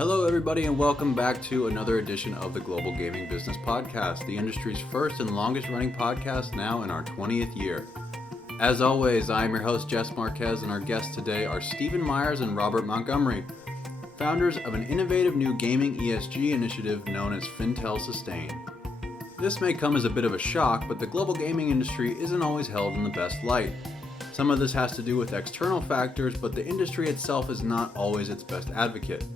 Hello, everybody, and welcome back to another edition of the Global Gaming Business Podcast, the industry's first and longest-running podcast now in our 20th year. As always, I am your host, Jess Marquez, and our guests today are Stephen Myers and Robert Montgomery, founders of an innovative new gaming ESG initiative known as FiNTEL Sustain. This may come as a bit of a shock, but the global gaming industry isn't always held in the best light. Some of this has to do with external factors, but the industry itself is not always its best advocate.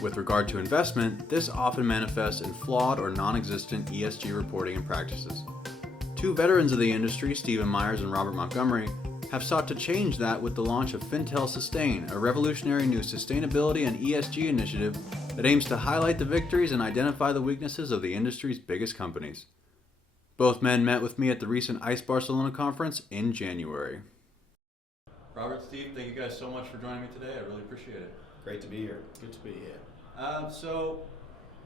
With regard to investment, this often manifests in flawed or non-existent ESG reporting and practices. Two veterans of the industry, Stephen Myers and Robert Montgomery, have sought to change that with the launch of FiNTEL Sustain, a revolutionary new sustainability and ESG initiative that aims to highlight the victories and identify the weaknesses of the industry's biggest companies. Both men met with me at the recent ICE Barcelona conference in January. Robert, Steve, thank you guys so much for joining me today. I really appreciate it. Great to be here. Good to be here. So,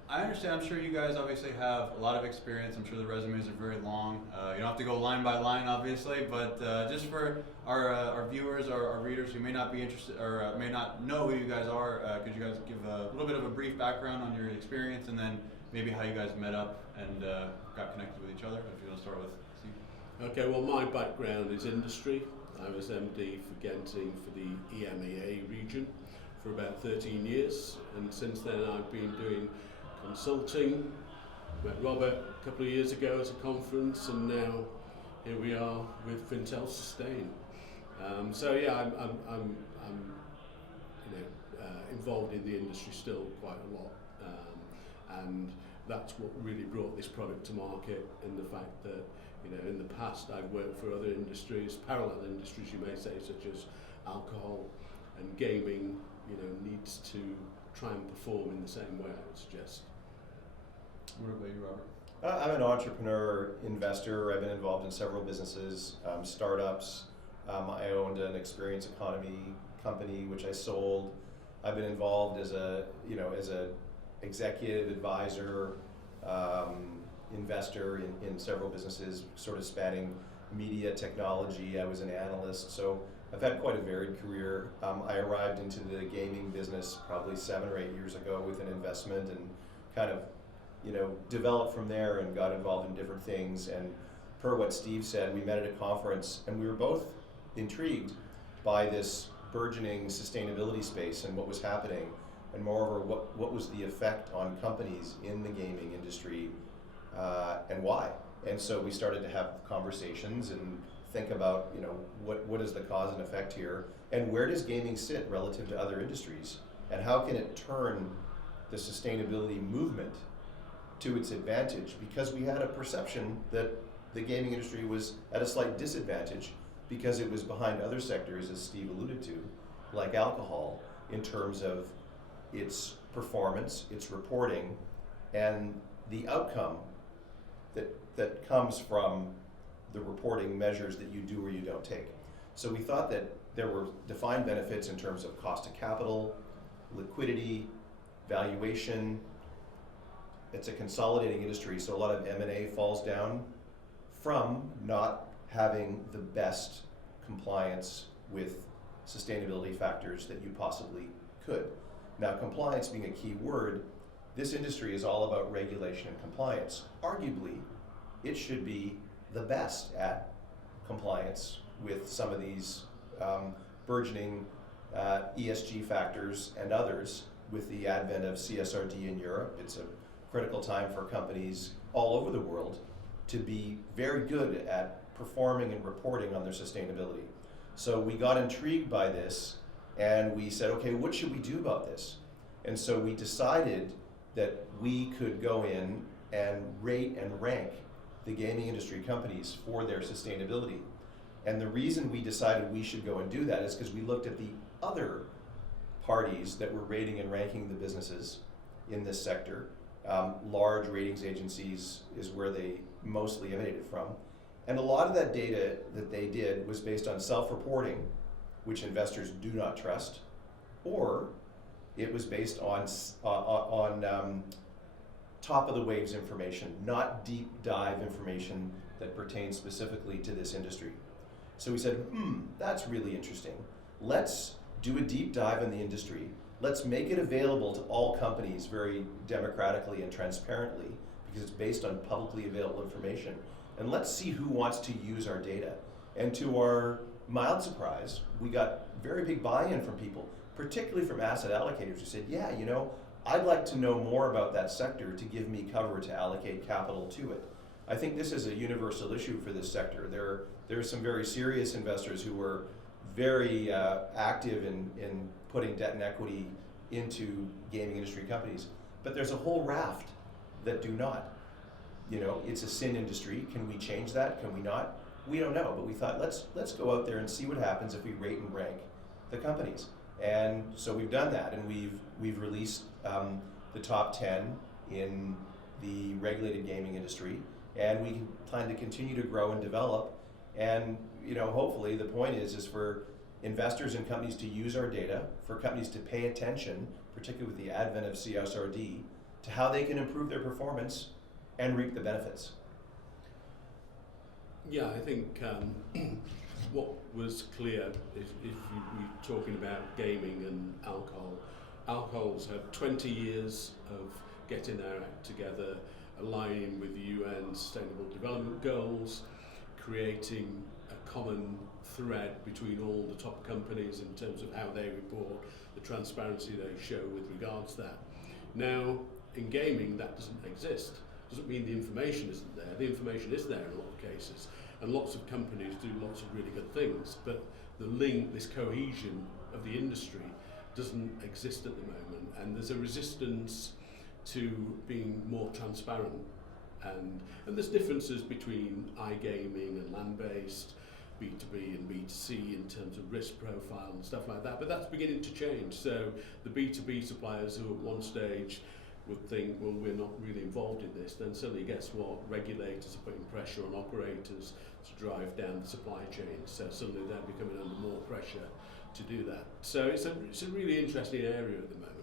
I understand, I'm sure you guys obviously have a lot of experience. I'm sure the resumes are very long. You don't have to go line by line, obviously, but just for our viewers or our readers who may not be interested or may not know who you guys are, could you guys give a little bit of a brief background on your experience and then maybe how you guys met up and got connected with each other? If you want to start with Steve. Okay, well, my background is industry. I was MD for Genting for the EMEA region for about 13 years, and since then I've been doing consulting. Met Robert a couple of years ago at a conference, and now here we are with FiNTEL Sustain. I'm involved in the industry still quite a lot, and that's what really brought this product to market. And the fact that in the past I've worked for other industries, parallel industries you may say, such as alcohol and gaming. Needs to try and perform in the same way, I would suggest. What about you, Robert? I'm an entrepreneur, investor. I've been involved in several businesses, startups. I owned an experience economy company which I sold. I've been involved as a executive advisor, investor in several businesses, sort of spanning media, technology. I was an analyst, so I've had quite a varied career. I arrived into the gaming business probably 7 or 8 years ago with an investment and kind of, developed from there and got involved in different things. And per what Steve said, we met at a conference and we were both intrigued by this burgeoning sustainability space and what was happening, and moreover, what was the effect on companies in the gaming industry and why. And so we started to have conversations and think about, what is the cause and effect here, and where does gaming sit relative to other industries, and how can it turn the sustainability movement to its advantage? Because we had a perception that the gaming industry was at a slight disadvantage because it was behind other sectors, as Steve alluded to, like alcohol, in terms of its performance, its reporting, and the outcome that comes from the reporting measures that you do or you don't take. So we thought that there were defined benefits in terms of cost of capital, liquidity, valuation. It's a consolidating industry, so a lot of M&A falls down from not having the best compliance with sustainability factors that you possibly could. Now, compliance being a key word, this industry is all about regulation and compliance. Arguably, it should be the best at compliance with some of these burgeoning ESG factors and others. With the advent of CSRD in Europe, it's a critical time for companies all over the world to be very good at performing and reporting on their sustainability. So we got intrigued by this and we said, okay, what should we do about this? And so we decided that we could go in and rate and rank the gaming industry companies for their sustainability. And the reason we decided we should go and do that is because we looked at the other parties that were rating and ranking the businesses in this sector. Large ratings agencies is where they mostly emanated from. And a lot of that data that they did was based on self-reporting, which investors do not trust, or it was based on top of the waves information, not deep dive information that pertains specifically to this industry. So we said, that's really interesting. Let's do a deep dive in the industry let's make it available to all companies very democratically and transparently, because it's based on publicly available information. And let's see who wants to use our data. And to our mild surprise, we got very big buy-in from people, particularly from asset allocators who said, yeah, I'd like to know more about that sector to give me cover to allocate capital to it. I think this is a universal issue for this sector. There are some very serious investors who were very active in putting debt and equity into gaming industry companies, but there's a whole raft that do not. It's a sin industry. Can we change that? Can we not? We don't know, but we thought let's go out there and see what happens if we rate and rank the companies. And so we've done that, and we've released the top 10 in the regulated gaming industry, and we plan to continue to grow and develop. And hopefully the point is for investors and companies to use our data, for companies to pay attention, particularly with the advent of CSRD, to how they can improve their performance and reap the benefits. Yeah, I think what was clear is if we're talking about gaming and alcohol's had 20 years of getting their act together, aligning with the UN Sustainable Development Goals, creating a common thread between all the top companies in terms of how they report, the transparency they show with regards to that. Now, in gaming, that doesn't exist. Doesn't mean the information isn't there. The information is there in a lot of cases, and lots of companies do lots of really good things, but the link, this cohesion of the industry doesn't exist at the moment, and there's a resistance to being more transparent, and there's differences between iGaming and land-based, B2B and B2C in terms of risk profile and stuff like that, but that's beginning to change. So the B2B suppliers who at one stage would think, well, we're not really involved in this, then suddenly guess what? Regulators are putting pressure on operators to drive down the supply chain, so suddenly they're becoming under more pressure to do that. So it's a really interesting area at the moment.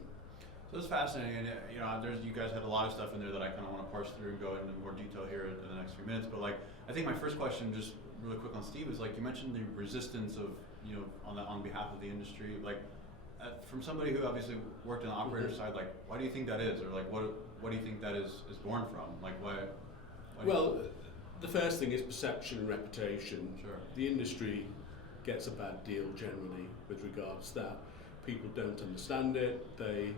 So it's fascinating, and you guys had a lot of stuff in there that I kind of want to parse through and go into more detail here in the next few minutes. But I think my first question, just really quick on Steve, is you mentioned the resistance of on behalf of the industry. From somebody who obviously worked on the operator side, why do you think that is, or what do you think that is born from? Why Well, the first thing is perception and reputation. Sure. The industry gets a bad deal generally with regards to that. People don't understand it. They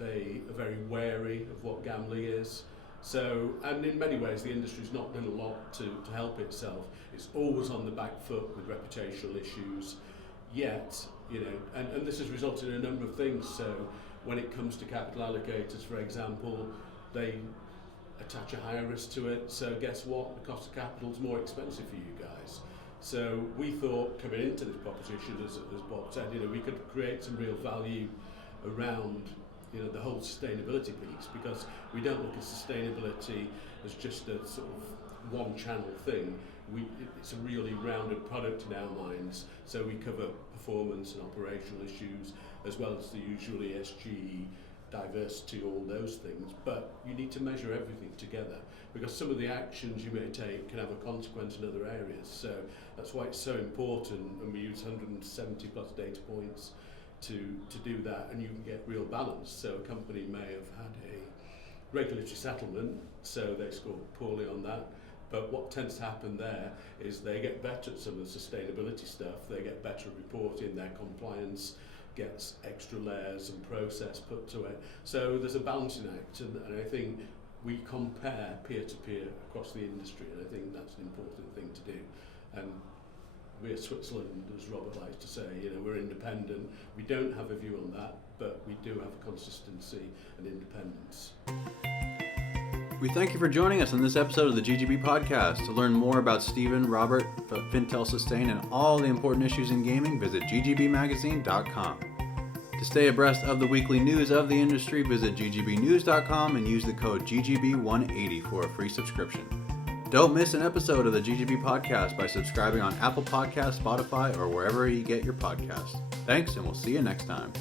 are very wary of what gambling is. So, and in many ways, the industry's not done a lot to help itself. It's always on the back foot with reputational issues. Yet, and this has resulted in a number of things. So, when it comes to capital allocators, for example, they attach a higher risk to it. So, guess what? The cost of capital is more expensive for you guys. So, we thought coming into this proposition, as Bob said, we could create some real value around the whole sustainability piece, because we don't look at sustainability as just a sort of one channel thing. It's a really rounded product in our minds, so we cover performance and operational issues as well as the usual ESG, diversity, all those things, but you need to measure everything together, because some of the actions you may take can have a consequence in other areas. So that's why it's so important, and we use 170 plus data points to do that, and you can get real balance. So a company may have had a regulatory settlement, so they scored poorly on that, but what tends to happen there is they get better at some of the sustainability stuff, they get better at reporting, their compliance gets extra layers and process put to it. So there's a balancing act, and I think we compare peer-to-peer across the industry, and I think that's an important thing to do. And we're Switzerland, as Robert likes to say, we're independent. We don't have a view on that, but we do have consistency and independence. We thank you for joining us on this episode of the GGB podcast. To learn more about Stephen, Robert, FiNTEL Sustain, and all the important issues in gaming, visit ggbmagazine.com. To stay abreast of the weekly news of the industry, visit ggbnews.com and use the code GGB180 for a free subscription. Don't miss an episode of the GGB podcast by subscribing on Apple Podcasts, Spotify, or wherever you get your podcasts. Thanks, and we'll see you next time.